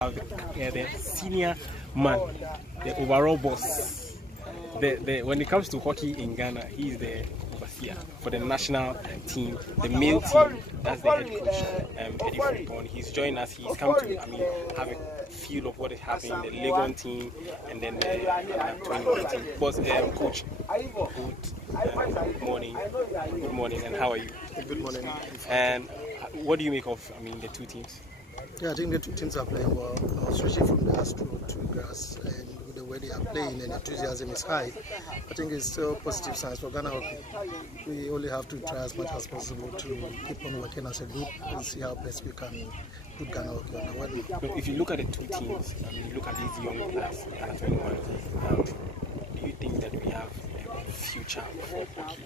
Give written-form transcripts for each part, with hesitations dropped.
The senior man, the overall boss. When it comes to hockey in Ghana, he is the overseer for the national team, the male team. That's the head coach, Eddie Frimpong. He's joined us. He's come to, have a feel of what is happening. The Legon team, and then the 21 team. Boss, coach. Good morning. Good morning. And how are you? Good morning. And what do you make of, the two teams? Yeah, I think the two teams are playing well, especially from the Astro to grass, and with the way they are playing and enthusiasm is high. I think it's still positive signs for Ghana hockey. We only have to try as much as possible to keep on working as a group and see how best we can put Ghana hockey on the way. If you look at the two teams, you look at these young players, Ghana 21, do you think that we have a future for hockey?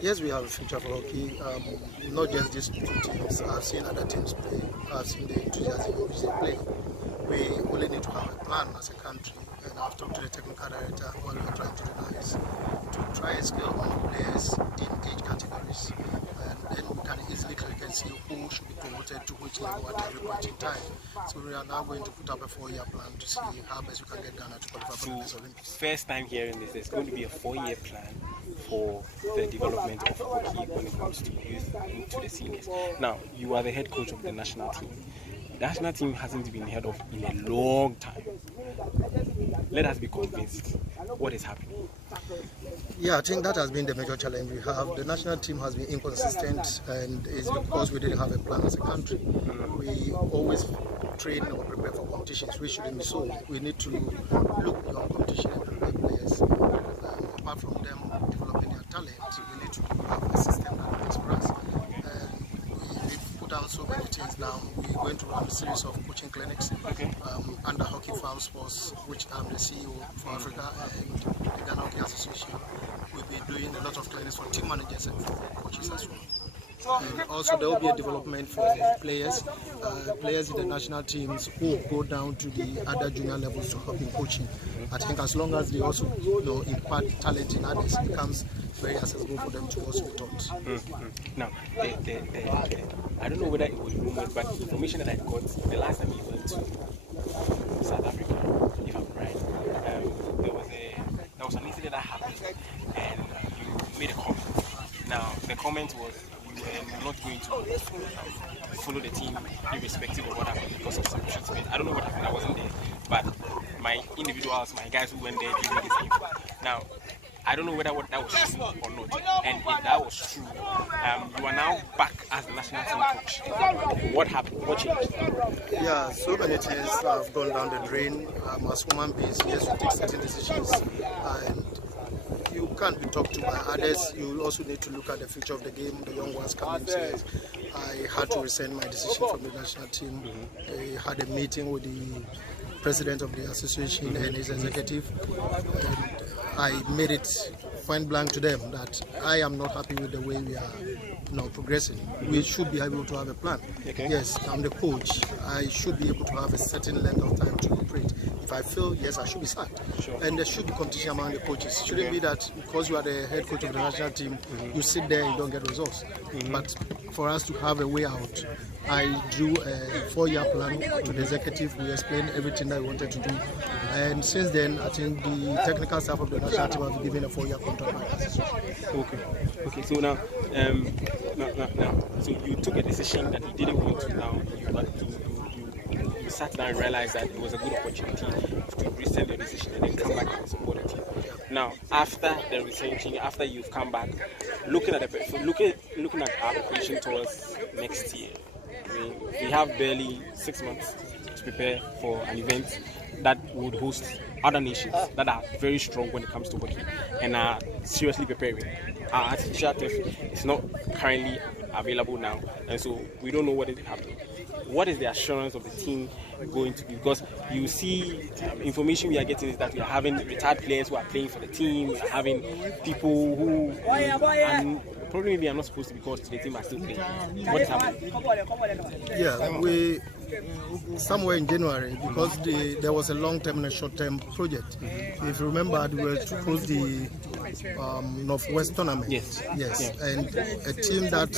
Yes, we have a future for hockey. Not just these two teams. I've seen other teams play. I've seen the enthusiasm in which they play. We only need to have a plan as a country. And I've talked to the technical director. What we're trying to do now is to try and scale more players in age categories. And then we can easily click and see who should be promoted to which level at every point in time. So we are now going to put up a 4-year plan to see how best we can get Ghana to qualify for the next Olympics. First time hearing this, there's going to be a 4-year plan for the development of hockey when it comes to youth into the seniors. Now, you are the head coach of the national team. The national team hasn't been heard of in a long time. Let us be convinced what is happening. Yeah, I think that has been the major challenge we have. The national team has been inconsistent, and it's because we didn't have a plan as a country. We always train or prepare for competitions, which shouldn't be so. We need to look beyond competition and prepare players. Apart from them developing their talent, we need to have a system that works for us. We've put down so many things down. We're going to run a series of coaching clinics under Hockey Farm Sports, which I'm the CEO for Africa, and the Ghana Hockey Association. We'll be doing a lot of clinics for team managers and for coaches as well. And also there will be a development for players in the national teams who go down to the other junior levels to help in coaching. I think as long as they also impart talent in others, it becomes very accessible for them to also be taught. Now, I don't know whether it was rumored, but the information that I got the last time you went to South Africa, if I'm right, there was an incident that happened, and you made a comment. Now, the comment was you're not going to follow the team irrespective of what happened because of some treatment. I don't know what happened, I wasn't there, but my individuals, my guys who went there gave me this info. Now, I don't know whether that was true or not, and if that was true, you are now back as the national team coach. What happened? What changed? Yeah, so many things have gone down the drain. As human beings, yes, we take certain decisions, and you can't be talked to by others. You also need to look at the future of the game, the young ones coming in. I had to rescind my decision from the national team. I had a meeting with the president of the association and his executive, and I made it point blank to them that I am not happy with the way we are progressing. We should be able to have a plan. Okay. Yes, I'm the coach. I should be able to have a certain length of time to operate. If I feel, yes, I should be sacked. Sure. And there should be competition among the coaches. It shouldn't be that because you are the head coach of the national team, you sit there and you don't get results. But for us to have a way out, I drew a 4-year plan to the executive. We explained everything that we wanted to do. And since then, I think the technical staff of the national team have been given a 4-year contract. Okay. So now, so you took a decision that you didn't want to now. You sat down and realized that it was a good opportunity to rescind your decision and then come back and support the team. Now, after the rescinding, after you've come back, looking at our preparation towards next year, we have barely 6 months to prepare for an event that would host other nations that are very strong when it comes to hockey and are seriously preparing. Our artificial turf is not currently available now, and so we don't know what is happening. What is the assurance of the team going to be? Because you see, information we are getting is that we are having retired players who are playing for the team. We are having people who probably maybe I'm not supposed to be called to the team are still playing. What is happening? Yeah, we somewhere in January, because there was a long-term and a short-term project. If you remember, we were to close the Northwest tournament. Yes. Yes. Yeah. And a team that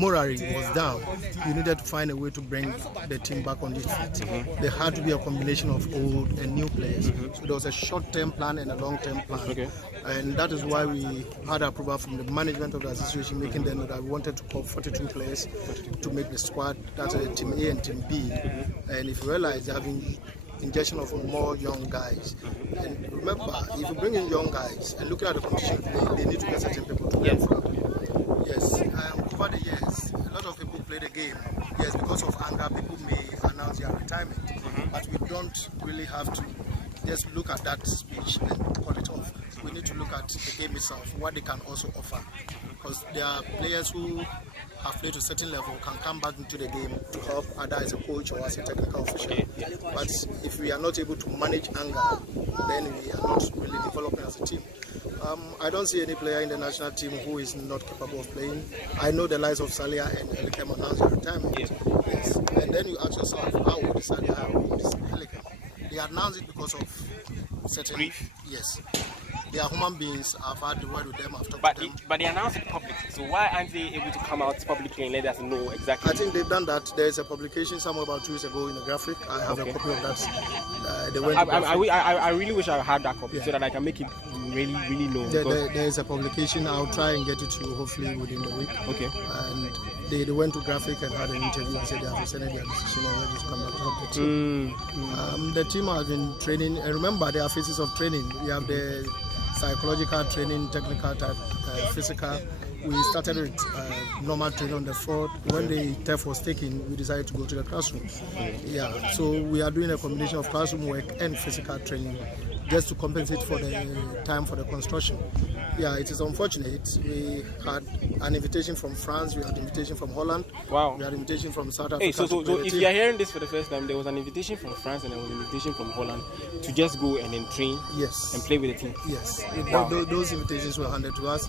morally was down, you needed to find a way to bring the team back on its feet. There had to be a combination of old and new players. So there was a short-term plan and a long-term plan. Okay. And that is why we had approval from the management of the association, making them know that we wanted to call 42 players to make the squad. That's Team A and Team B. And if you realize, having injection of more young guys. And remember, if you bring in young guys and looking at the competition today, they need to get certain people to learn from. Yes, over the years, a lot of people play the game. Yes, because of anger, people may announce their retirement, but we don't really have to just look at that speech and call it off. We need to look at the game itself, what they can also offer. Because there are players who have played to a certain level, can come back into the game to help either as a coach or as a technical official. But if we are not able to manage anger, then we are not really developing as a team. I don't see any player in the national team who is not capable of playing. I know the likes of Salia and Elikem announced their retirement. Yes. And then you ask yourself, how would Salia, how would Elikem? They announced it because of certain grief. Yes. They are human beings. I've had the word with them, I've talked to them. But they announced it publicly, so why aren't they able to come out publicly and let us know exactly? I think they've done that. There is a publication somewhere about 2 weeks ago in a graphic. I have a copy of that. They went I really wish I had that copy so that I can make it really known. There is a publication. I'll try and get it to you hopefully within the week. Okay. And they went to graphic and had an interview and said they have rescinded their decision and ready to come back to help the team. The team has been training, and remember there are phases of training. We have the psychological training, technical type, physical. We started with normal training on the floor. When the turf was taken, we decided to go to the classroom. Yeah, so we are doing a combination of classroom work and physical training just to compensate for the time for the construction. Yeah, it is unfortunate. We had an invitation from France, we had an invitation from Holland, wow. We had an invitation from South Africa. Hey, so if you are hearing this for the first time, there was an invitation from France and there was an invitation from Holland to just go and then train and play with the team. Yes, wow. Those invitations were handed to us.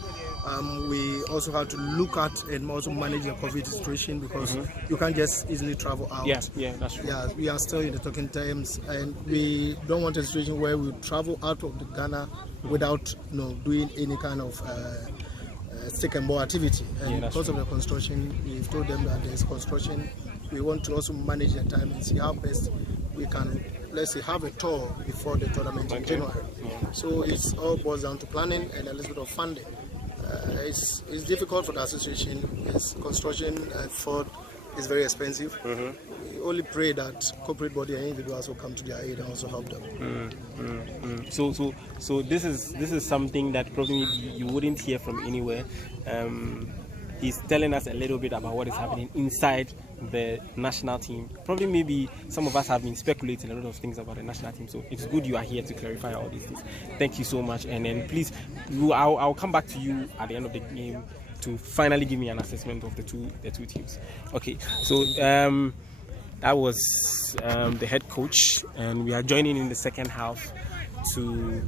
We also had to look at and also manage the COVID situation because you can't just easily travel out. Yeah, that's true. Yeah, we are still in the talking terms, and we don't want a situation where we travel out of the Ghana without doing any kind of stick and ball activity. And because of the construction, we've told them that there's construction. We want to also manage the time and see how best we can, let's say, have a tour before the tournament in January. So it's all boils down to planning and a little bit of funding. It's difficult for the association. Yes, construction effort is very expensive. We only pray that corporate body and individuals will come to their aid and also help them. So this is something that probably you wouldn't hear from anywhere. He's telling us a little bit about what is happening inside the national team. Probably maybe some of us have been speculating a lot of things about the national team, so it's good you are here to clarify all these things. Thank you so much, and then please, I'll come back to you at the end of the game to finally give me an assessment of the two teams. Okay, so that was the head coach, and we are joining in the second half to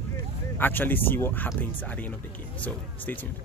actually see what happens at the end of the game. So stay tuned.